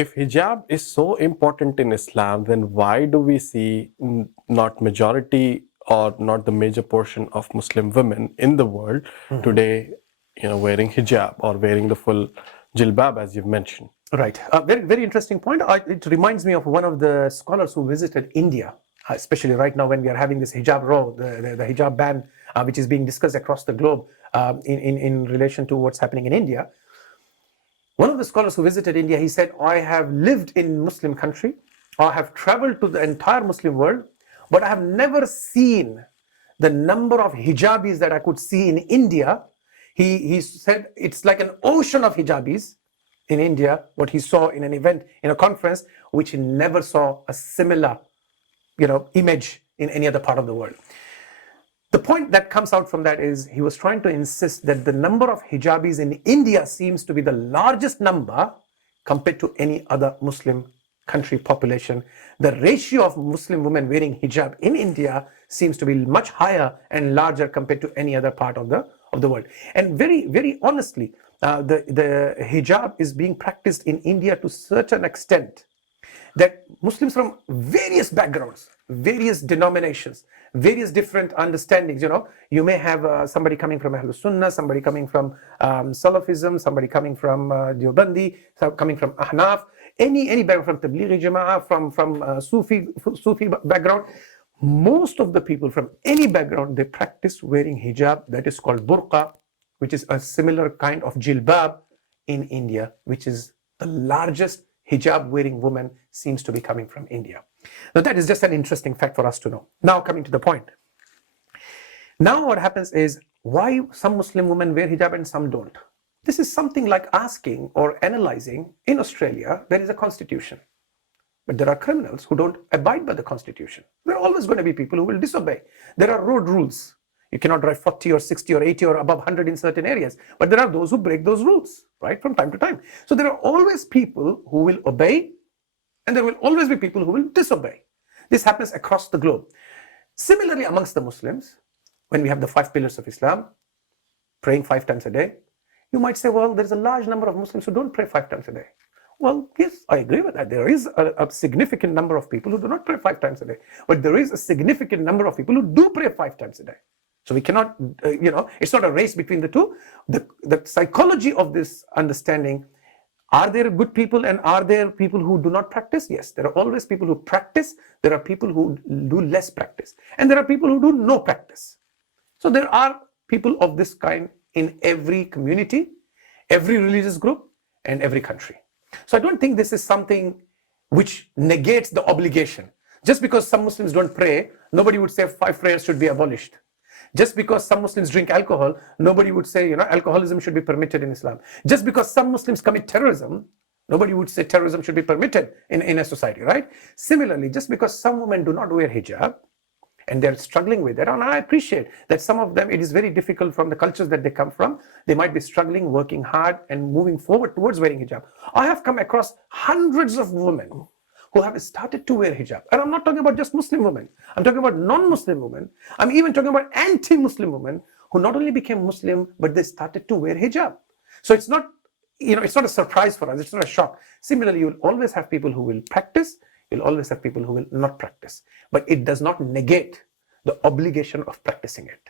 If hijab is so important in Islam, then why do we see not majority or not the major portion of Muslim women in the world today, wearing hijab or wearing the full jilbab, as you've mentioned? Right. Very, very interesting point. It reminds me of one of the scholars who visited India, especially right now when we are having this hijab row, the hijab ban, which is being discussed across the globe in relation to what's happening in India. One of the scholars who visited India, he said, I have lived in Muslim country, I have traveled to the entire Muslim world, but I have never seen the number of hijabis that I could see in India. He said it's like an ocean of hijabis in India, what he saw in an event, in a conference, which he never saw a similar, image in any other part of the world. The point that comes out from that is he was trying to insist that the number of hijabis in India seems to be the largest number compared to any other Muslim country population. The ratio of Muslim women wearing hijab in India seems to be much higher and larger compared to any other part of the world. And very, very honestly, the hijab is being practiced in India to such an extent that Muslims from various backgrounds, various denominations, various different understandings, you may have somebody coming from Ahlus Sunnah, somebody coming from Salafism, somebody coming from Deobandi, coming from Ahnaf, any background, from Tablighi Jama'ah, from Sufi background. Most of the people from any background, they practice wearing hijab that is called burqa, which is a similar kind of jilbab in India, which is the largest hijab wearing woman seems to be coming from India. Now that is just an interesting fact for us to know. Now coming to the point. Now what happens is why some Muslim women wear hijab and some don't. This is something like asking or analyzing, in Australia there is a constitution, but there are criminals who don't abide by the constitution. There are always going to be people who will disobey. There are road rules. You cannot drive 40 or 60 or 80 or above 100 in certain areas. But there are those who break those rules, right, from time to time. So there are always people who will obey, and there will always be people who will disobey. This happens across the globe. Similarly, amongst the Muslims, when we have the 5 pillars of Islam, praying 5 times a day, you might say, well, there's a large number of Muslims who don't pray 5 times a day. Well, yes, I agree with that. There is a significant number of people who do not pray 5 times a day. But there is a significant number of people who do pray 5 times a day. So we cannot, it's not a race between the two. The psychology of this understanding, are there good people and are there people who do not practice? Yes, there are always people who practice. There are people who do less practice. And there are people who do no practice. So there are people of this kind in every community, every religious group, and every country. So I don't think this is something which negates the obligation. Just because some Muslims don't pray, nobody would say 5 prayers should be abolished. Just because some Muslims drink alcohol, nobody would say, alcoholism should be permitted in Islam. Just because some Muslims commit terrorism, nobody would say terrorism should be permitted in a society, right? Similarly, just because some women do not wear hijab, and they're struggling with it, and I appreciate that some of them, it is very difficult from the cultures that they come from. They might be struggling, working hard, and moving forward towards wearing hijab. I have come across hundreds of women who have started to wear hijab. And I'm not talking about just Muslim women. I'm talking about non-Muslim women. I'm even talking about anti-Muslim women who not only became Muslim, but they started to wear hijab. So it's not, it's not a surprise for us. It's not a shock. Similarly, you'll always have people who will practice. You'll always have people who will not practice. But it does not negate the obligation of practicing it.